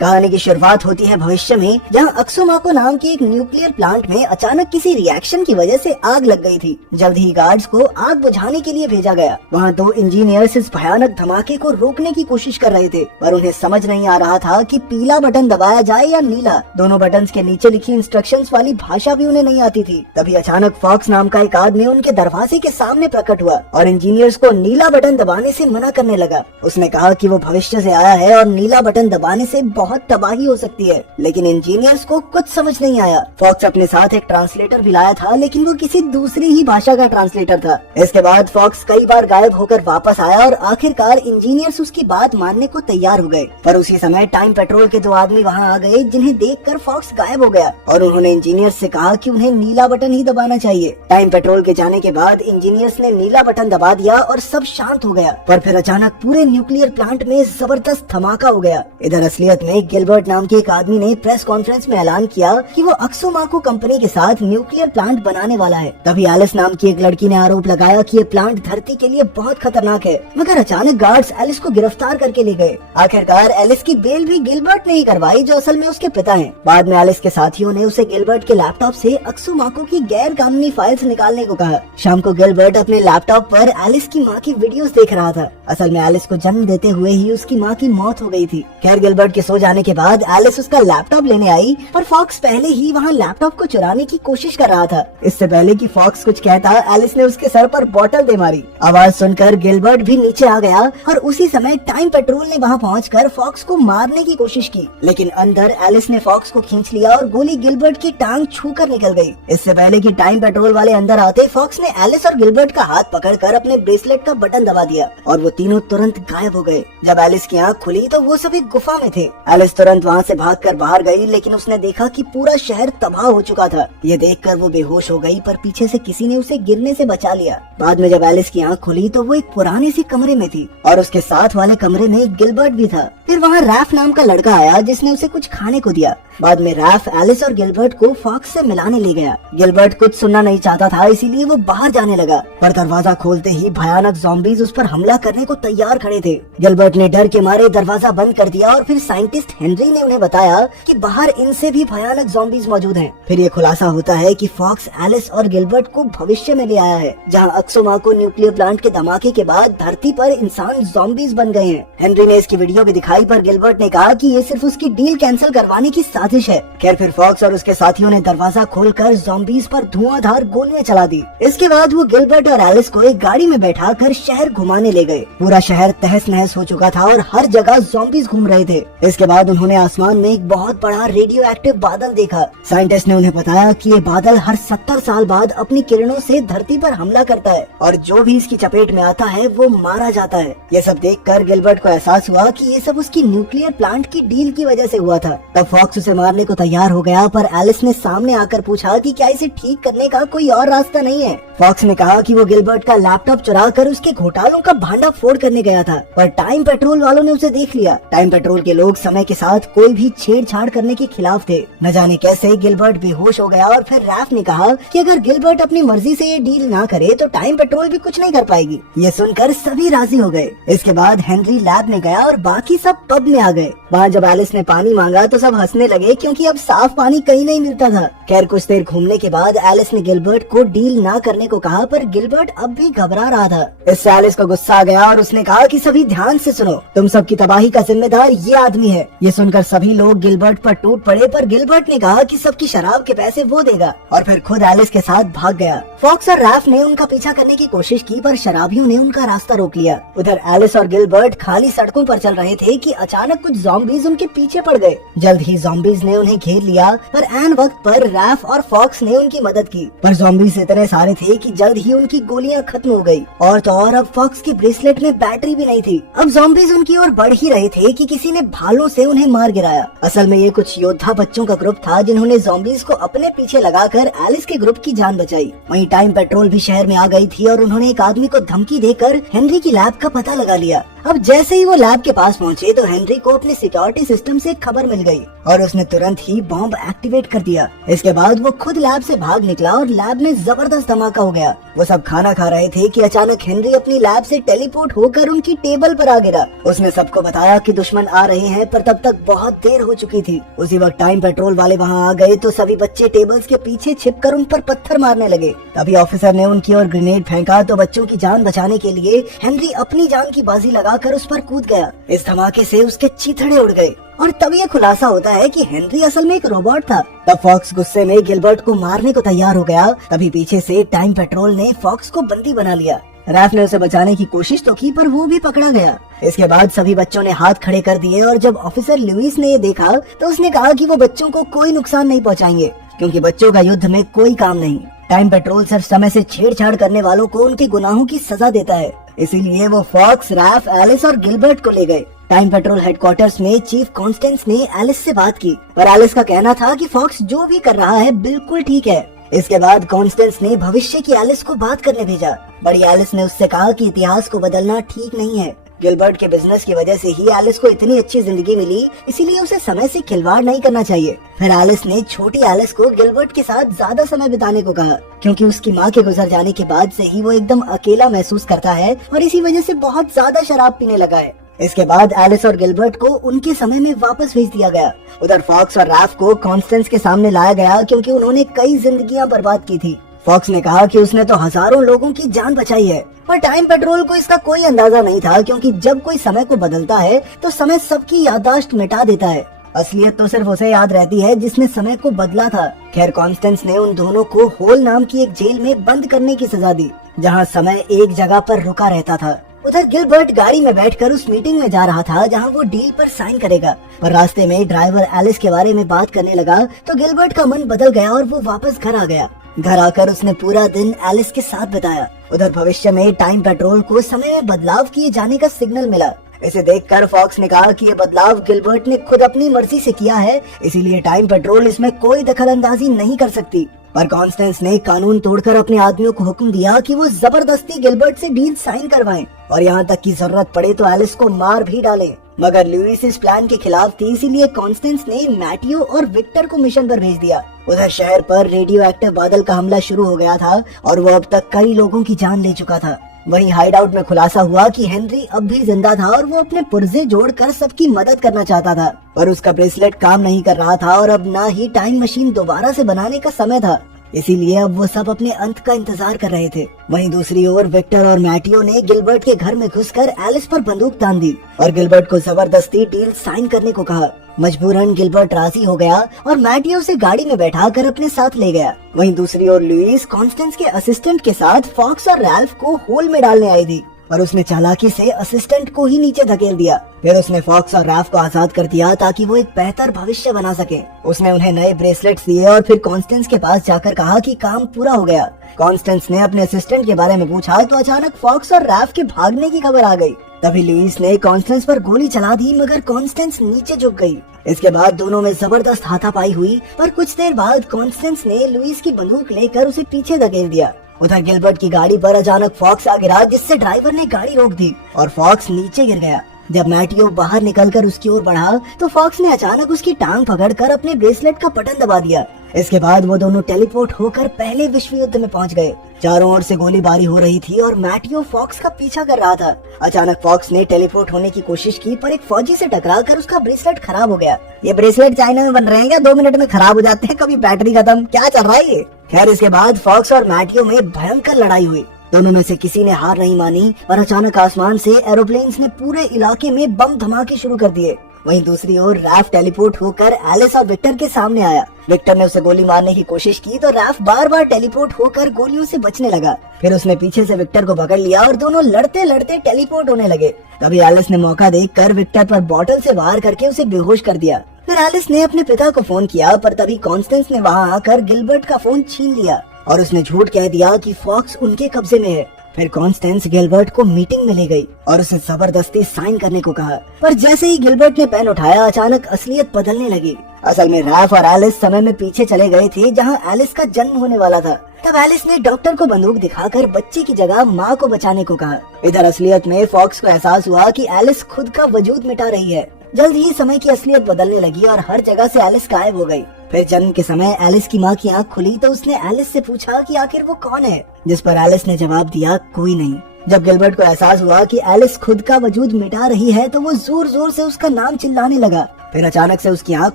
कहानी की शुरुआत होती है भविष्य में, जहां अक्सुमाको नाम के एक न्यूक्लियर प्लांट में अचानक किसी रिएक्शन की वजह से आग लग गई थी। जल्द ही गार्ड्स को आग बुझाने के लिए भेजा गया। वहां 2 इंजीनियर्स इस भयानक धमाके को रोकने की कोशिश कर रहे थे, पर उन्हें समझ नहीं आ रहा था कि पीला बटन दबाया जाए या नीला। दोनों बटन्स के नीचे लिखी इंस्ट्रक्शंस वाली भाषा भी उन्हें नहीं आती थी। तभी अचानक फॉक्स नाम का एक आदमी उनके दरवाजे के सामने प्रकट हुआ और इंजीनियर्स को नीला बटन दबाने से मना करने लगा। उसने कहा कि वो भविष्य से आया है और नीला बटन दबाने से बहुत तबाही हो सकती है, लेकिन इंजीनियर्स को कुछ समझ नहीं आया। फॉक्स अपने साथ एक ट्रांसलेटर भी लाया था, लेकिन वो किसी दूसरी ही भाषा का ट्रांसलेटर था। इसके बाद फॉक्स कई बार गायब होकर वापस आया और आखिरकार इंजीनियर्स उसकी बात मानने को तैयार हो गए। पर उसी समय टाइम पेट्रोल के 2 आदमी वहाँ आ गए, जिन्हें देखकर फॉक्स गायब हो गया और उन्होंने इंजीनियर्स से कहा कि उन्हें नीला बटन ही दबाना चाहिए। टाइम पेट्रोल के जाने के बाद इंजीनियर्स ने नीला बटन दबा दिया और सब शांत हो गया। पर फिर अचानक पूरे न्यूक्लियर प्लांट में जबरदस्त धमाका हो गया। इधर असलियत में गिलबर्ट नाम के एक आदमी ने प्रेस कॉन्फ्रेंस में ऐलान किया कि वो अक्सुमाको कंपनी के साथ न्यूक्लियर प्लांट बनाने वाला है। तभी एलिस नाम की एक लड़की ने आरोप लगाया कि ये प्लांट धरती के लिए बहुत खतरनाक है, मगर अचानक गार्ड्स एलिस को गिरफ्तार करके ले गए। आखिरकार एलिस की बेल भी गिलबर्ट ने ही करवाई, जो असल में उसके पिता हैं। बाद में एलिस के साथियों ने उसे गिलबर्ट के लैपटॉप से अक्सुमाको की गैर कानूनी फाइल्स निकालने को कहा। शाम को गिलबर्ट अपने लैपटॉप पर एलिस की माँ की वीडियोस देख रहा था। असल में एलिस को जन्म देते हुए ही उसकी माँ की मौत हो गई थी। खैर, गिलबर्ट के सो जाने के बाद एलिस उसका लैपटॉप लेने आई, पर फॉक्स पहले ही वहाँ लैपटॉप को चुराने की कोशिश कर रहा था। इससे पहले कि फॉक्स कुछ कहता, एलिस ने उसके सर पर बोतल दे मारी। आवाज सुनकर गिलबर्ट भी नीचे आ गया और उसी समय टाइम पेट्रोल ने वहाँ पहुँचकर फॉक्स को मारने की कोशिश की, लेकिन अंदर एलिस ने फॉक्स को खींच लिया और गोली गिलबर्ट की टांग छूकर निकल गई। इससे पहले कि टाइम पेट्रोल वाले अंदर आते, फॉक्स ने एलिस और गिलबर्ट का हाथ पकड़कर अपने ब्रेसलेट का बटन दबा दिया और वो तीनों तुरंत गायब हो गए। जब एलिस की आँख खुली तो वो सब एक गुफा में थे। एलिस तुरंत वहाँ से भागकर बाहर गई, लेकिन उसने देखा कि पूरा शहर तबाह हो चुका था। ये देखकर वो बेहोश हो गई, पर पीछे से किसी ने उसे गिरने से बचा लिया। बाद में जब एलिस की आँख खुली तो वो एक पुराने सी कमरे में थी और उसके साथ वाले कमरे में गिलबर्ट भी था। फिर वहाँ रैफ नाम का लड़का आया, जिसने उसे कुछ खाने को दिया। बाद में रैफ एलिस और गिलबर्ट को फॉक्स से मिलाने ले गया। गिलबर्ट कुछ सुनना नहीं चाहता था, इसीलिए वो बाहर जाने लगा, पर दरवाजा खोलते ही भयानक ज़ॉम्बीज़ उस पर हमला करने को तैयार खड़े थे। गिलबर्ट ने डर के मारे दरवाजा बंद कर दिया और फिर साइंटिस्ट हेनरी ने उन्हें बताया कि बाहर इनसे भी भयानक ज़ॉम्बीज़ मौजूद हैं। फिर ये खुलासा होता है कि फॉक्स एलिस और गिलबर्ट को भविष्य में ले आया है, जहाँ अक्सुमाको न्यूक्लियर प्लांट के धमाके के बाद धरती पर इंसान ज़ॉम्बीज़ बन गए हैं। हेनरी ने इसकी वीडियो भी दिखाई, पर गिलबर्ट ने कहा कि ये सिर्फ उसकी डील कैंसिल करवाने की साजिश है। खैर, फिर फॉक्स और उसके साथियों ने दरवाजा खोलकर ज़ॉम्बीज़ पर धुआंधार गोलियां चला दी। इसके बाद वो गिलबर्ट और एलिस को एक गाड़ी में बैठाकर शहर घुमाने ले गए। पूरा शहर तहस नहस हो चुका था और हर जगह ज़ॉम्बीज़ घूम रहे थे। इसके बाद उन्होंने आसमान में एक बहुत बड़ा रेडियो एक्टिव बादल देखा। साइंटिस्ट ने उन्हें बताया कि ये बादल हर 70 साल बाद अपनी किरणों से धरती पर हमला करता है और जो भी इसकी चपेट में आता है वो मारा जाता है। ये सब देखकर गिलबर्ट को एहसास हुआ कि ये सब उसकी न्यूक्लियर प्लांट की डील की वजह से हुआ था। तब फॉक्स उसे मारने को तैयार हो गया, पर एलिस ने सामने आकर पूछा कि क्या इसे ठीक करने का कोई और रास्ता नहीं है। फॉक्स ने कहा कि वो गिलबर्ट का लैपटॉप चुरा कर उसके घोटालों का भांडा फोड़ करने गया था, पर टाइम पेट्रोल वालों ने उसे देख लिया। टाइम पेट्रोल के लोग समय के साथ कोई भी छेड़छाड़ करने के खिलाफ थे। न जाने कैसे गिलबर्ट बेहोश हो गया और फिर रैफ ने कहा कि अगर गिलबर्ट अपनी मर्जी से ये डील ना करे तो टाइम पेट्रोल भी कुछ नहीं कर पाएगी। ये सुनकर सभी राजी हो गए। इसके बाद हेनरी लैब में गया और बाकी सब पब में आ गए। वहाँ जब एलिस ने पानी मांगा तो सब हंसने लगे, क्योंकि अब साफ पानी कहीं नहीं मिलता था। खैर, कुछ देर घूमने के बाद एलिस ने गिलबर्ट को डील ना करने को कहा, पर गिलबर्ट अब भी घबरा रहा था। इससे एलिस को गुस्सा आ गया और उसने कहा कि सभी ध्यान से सुनो, तुम सबकी तबाही का जिम्मेदार ये आदमी है। ये सुनकर सभी लोग गिलबर्ट पर टूट पड़े, पर गिलबर्ट ने कहा कि सबकी शराब के पैसे वो देगा और फिर खुद एलिस के साथ भाग गया। फॉक्स और रैफ ने उनका पीछा करने की कोशिश की, पर शराबियों ने उनका रास्ता रोक लिया। उधर एलिस और गिलबर्ट खाली सड़कों पर चल रहे थे कि अचानक कुछ ज़ॉम्बीज़ उनके पीछे पड़ गए। जल्द ही ज़ॉम्बीज़ ने उन्हें घेर लिया, पर ऐन वक्त पर रैफ और फॉक्स ने उनकी मदद की। पर ज़ॉम्बीज़ इतने सारे थे कि जल्द ही उनकी गोलियां खत्म हो गई। और तो और अब फॉक्स की ब्रेसलेट में बैटरी भी नहीं थी। अब ज़ॉम्बीज़ उनकी ओर बढ़ ही रहे थे कि किसी ने भालों से उन्हें मार गिराया। असल में ये कुछ योद्धा बच्चों का ग्रुप था, जिन्होंने ज़ॉम्बीज़ को अपने पीछे लगाकर एलिस के ग्रुप की जान बचाई। वहीं टाइम पेट्रोल भी शहर में आ गई थी और उन्होंने एक आदमी को धमकी देकर हेनरी की लैब का पता लगा लिया। अब जैसे ही वो लैब के पास पहुंचे तो हेनरी को अपने सिक्योरिटी सिस्टम से खबर मिल गई और उसने तुरंत ही बॉम्ब एक्टिवेट कर दिया। इसके बाद वो खुद लैब से भाग निकला और लैब में जबरदस्त धमाका हो गया। वो सब खाना खा रहे थे कि अचानक हेनरी अपनी लैब से टेलीपोर्ट होकर उनकी टेबल पर आ गिरा। उसने सबको बताया कि दुश्मन आ रहे हैं, पर तब तक बहुत देर हो चुकी थी। उसी वक्त टाइम पेट्रोल वाले वहाँ आ गए तो सभी बच्चे टेबल्स के पीछे छिपकर उन पर पत्थर मारने लगे। तभी ऑफिसर ने उनकी ओर ग्रेनेड फेंका तो बच्चों की जान बचाने के लिए हेनरी अपनी जान की बाजी लगाकर उस पर कूद गया। इस धमाके से उसके चीथड़े उड़ गए और तब ये खुलासा होता है कि हेनरी असल में एक रोबोट था। तब फॉक्स गुस्से में गिलबर्ट को मारने को तैयार हो गया। तभी पीछे से टाइम पेट्रोल ने फॉक्स को बंदी बना लिया। रैफ ने उसे बचाने की कोशिश तो की, पर वो भी पकड़ा गया। इसके बाद सभी बच्चों ने हाथ खड़े कर दिए और जब ऑफिसर लुइस ने ये देखा तो उसने कहा कि वो बच्चों को कोई नुकसान नहीं पहुंचाएंगे, क्योंकि बच्चों का युद्ध में कोई काम नहीं। टाइम पेट्रोल सिर्फ समय से छेड़छाड़ करने वालों को उनके गुनाहों की सजा देता है। इसीलिए वो फॉक्स, रैफ, एलिस और गिलबर्ट को ले गए। टाइम पेट्रोल हेडक्वार्टर्स में चीफ कॉन्स्टेंस ने एलिस से बात की, पर एलिस का कहना था कि फॉक्स जो भी कर रहा है बिल्कुल ठीक है। इसके बाद कॉन्स्टेंस ने भविष्य की एलिस को बात करने भेजा। बड़ी एलिस ने उससे कहा कि इतिहास को बदलना ठीक नहीं है। गिलबर्ट के बिजनेस की वजह से ही एलिस को इतनी अच्छी जिंदगी मिली, इसीलिए उसे समय से खिलवाड़ नहीं करना चाहिए। फिर एलिस ने छोटी एलिस को गिलबर्ट के साथ ज्यादा समय बिताने को कहा, क्योंकि उसकी माँ के गुजर जाने के बाद से ही वो एकदम अकेला महसूस करता है और इसी वजह से बहुत ज्यादा शराब पीने लगा है। इसके बाद एलिस और गिलबर्ट को उनके समय में वापस भेज दिया गया। उधर फॉक्स और रैफ को कॉन्स्टेंस के सामने लाया गया, क्योंकि उन्होंने कई जिंदगियां बर्बाद की थी। फॉक्स ने कहा कि उसने तो हजारों लोगों की जान बचाई है, पर टाइम पेट्रोल को इसका कोई अंदाजा नहीं था, क्योंकि जब कोई समय को बदलता है तो समय सबकी याददाश्त मिटा देता है। असलियत तो सिर्फ उसे याद रहती है जिसने समय को बदला था। खैर, कॉन्स्टेंस ने उन दोनों को होल नाम की एक जेल में बंद करने की सजा दी, जहाँ समय एक जगह पर रुका रहता था। उधर गिलबर्ट गाड़ी में बैठकर उस मीटिंग में जा रहा था जहां वो डील पर साइन करेगा, पर रास्ते में ड्राइवर एलिस के बारे में बात करने लगा तो गिलबर्ट का मन बदल गया और वो वापस घर आ गया। घर आकर उसने पूरा दिन एलिस के साथ बिताया। उधर भविष्य में टाइम पेट्रोल को समय में बदलाव किए जाने का सिग्नल मिला। इसे देखकर फॉक्स ने कहा कि ये बदलाव गिलबर्ट ने खुद अपनी मर्जी से किया है, इसीलिए टाइम पेट्रोल इसमें कोई दखलंदाजी नहीं कर सकती। पर कॉन्स्टेंस ने कानून तोड़कर अपने आदमियों को हुक्म दिया कि वो जबरदस्ती गिलबर्ट से डील साइन करवाएं और यहाँ तक की जरूरत पड़े तो एलिस को मार भी डालें। मगर लुइस इस प्लान के खिलाफ थी, इसीलिए कॉन्स्टेंस ने मैटियो और विक्टर को मिशन पर भेज दिया। उधर शहर पर रेडियो एक्टिव बादल का हमला शुरू हो गया था और वो अब तक कई लोगों की जान ले चुका था। वहीं हाइडआउट में खुलासा हुआ कि हेनरी अब भी जिंदा था और वो अपने पुर्जे जोड़कर सबकी मदद करना चाहता था, पर उसका ब्रेसलेट काम नहीं कर रहा था और अब ना ही टाइम मशीन दोबारा से बनाने का समय था। इसीलिए अब वो सब अपने अंत का इंतजार कर रहे थे। वहीं दूसरी ओर विक्टर और मैटियो ने गिलबर्ट के घर में घुसकर एलिस पर बंदूक तान दी और गिलबर्ट को जबरदस्ती डील साइन करने को कहा। मजबूरन गिलबर्ट राजी हो गया और मैटियो उसे गाड़ी में बैठाकर अपने साथ ले गया। वहीं दूसरी ओर लुइस कॉन्स्टेंस के असिस्टेंट के साथ फॉक्स और रैल्फ को होल में डालने आई थी, और उसने चालाकी से असिस्टेंट को ही नीचे धकेल दिया। फिर उसने फॉक्स और रैफ को आजाद कर दिया ताकि वो एक बेहतर भविष्य बना सके। उसने उन्हें नए ब्रेसलेट्स दिए और फिर कॉन्स्टेंस के पास जाकर कहा कि काम पूरा हो गया। कॉन्स्टेंस ने अपने असिस्टेंट के बारे में पूछा तो अचानक फॉक्स और रैफ के भागने की खबर आ गई। तभी लुइस ने कॉन्स्टेंस पर गोली चला दी, मगर कॉन्स्टेंस नीचे झुक गई। इसके बाद दोनों में जबरदस्त हाथापाई हुई, पर कुछ देर बाद कॉन्स्टेंस ने लुइस की बंदूक लेकर उसे पीछे धकेल दिया। उधर गिलबर्ट की गाड़ी पर अचानक फॉक्स आ गिरा, जिससे ड्राइवर ने गाड़ी रोक दी और फॉक्स नीचे गिर गया। जब मैटियो बाहर निकलकर उसकी ओर बढ़ा तो फॉक्स ने अचानक उसकी टांग पकड़कर अपने ब्रेसलेट का बटन दबा दिया। इसके बाद वो दोनों टेलीपोर्ट होकर पहले विश्व युद्ध में पहुंच गए। चारों ओर से गोलीबारी हो रही थी और मैटियो फॉक्स का पीछा कर रहा था। अचानक फॉक्स ने टेलीपोर्ट होने की कोशिश की, पर एक फौजी से टकराकर उसका ब्रेसलेट खराब हो गया। ये ब्रेसलेट चाइना में बन रहे हैं क्या? 2 मिनट में खराब हो जाते हैं, कभी बैटरी खत्म, क्या चल रहा है ये? खैर, इसके बाद फॉक्स और मैटियो में भयंकर लड़ाई हुई। दोनों में से किसी ने हार नहीं मानी और अचानक आसमान से एरोप्लेन्स ने पूरे इलाके में बम धमाके शुरू कर दिए। वहीं दूसरी ओर रैफ टेलीपोर्ट होकर एलिस और विक्टर के सामने आया। विक्टर ने उसे गोली मारने की कोशिश की तो रैफ बार बार टेलीपोर्ट होकर गोलियों से बचने लगा। फिर उसने पीछे से विक्टर को पकड़ लिया और दोनों लड़ते लड़ते टेलीपोर्ट होने लगे। तभी एलिस ने मौका देखकर विक्टर पर बॉटल से वार करके उसे बेहोश कर दिया। फिर एलिस ने अपने पिता को फोन किया, पर तभी कॉन्स्टेंस ने वहाँ आकर गिलबर्ट का फोन छीन लिया और उसने झूठ कह दिया कि फॉक्स उनके कब्जे में है। फिर कॉन्स्टेंस गिलबर्ट को मीटिंग में ले गई और उसे जबरदस्ती साइन करने को कहा, पर जैसे ही गिलबर्ट ने पेन उठाया अचानक असलियत बदलने लगी। असल में रैफ और एलिस समय में पीछे चले गए थे जहां एलिस का जन्म होने वाला था। तब एलिस ने डॉक्टर को बंदूक दिखाकर बच्चे की जगह माँ को बचाने को कहा। इधर असलियत में फॉक्स को एहसास हुआ कि एलिस खुद का वजूद मिटा रही है। जल्द ही समय की असलियत बदलने लगी और हर जगह से एलिस गायब हो गई। फिर जन्म के समय एलिस की माँ की आँख खुली तो उसने एलिस से पूछा कि आखिर वो कौन है, जिस पर एलिस ने जवाब दिया, कोई नहीं। जब गिलबर्ट को एहसास हुआ कि एलिस खुद का वजूद मिटा रही है तो वो जोर जोर से उसका नाम चिल्लाने लगा। फिर अचानक से उसकी आँख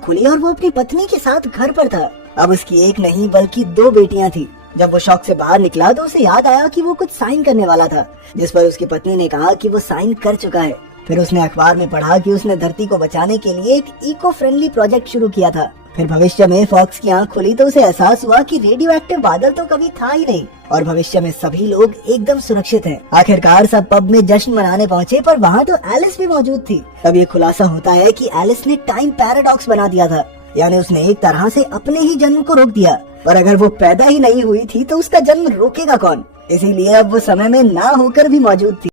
खुली और वो अपनी पत्नी के साथ घर पर था। अब उसकी एक नहीं बल्कि 2 बेटियां थी। जब वो शॉक से बाहर निकला तो उसे याद आया कि वो कुछ साइन करने वाला था, जिस पर उसकी पत्नी ने कहा कि वो साइन कर चुका है। फिर उसने अखबार में पढ़ा कि उसने धरती को बचाने के लिए एक इको फ्रेंडली प्रोजेक्ट शुरू किया था। फिर भविष्य में फॉक्स की आंख खुली तो उसे एहसास हुआ कि रेडियो एक्टिव बादल तो कभी था ही नहीं और भविष्य में सभी लोग एकदम सुरक्षित हैं। आखिरकार सब पब में जश्न मनाने पहुंचे, पर वहाँ तो एलिस भी मौजूद थी। तब ये खुलासा होता है कि एलिस ने टाइम पैराडॉक्स बना दिया था, यानी उसने एक तरह से अपने ही जन्म को रोक दिया। पर अगर वो पैदा ही नहीं हुई थी तो उसका जन्म रोकेगा कौन? इसीलिए अब वो समय में ना होकर भी मौजूद थी।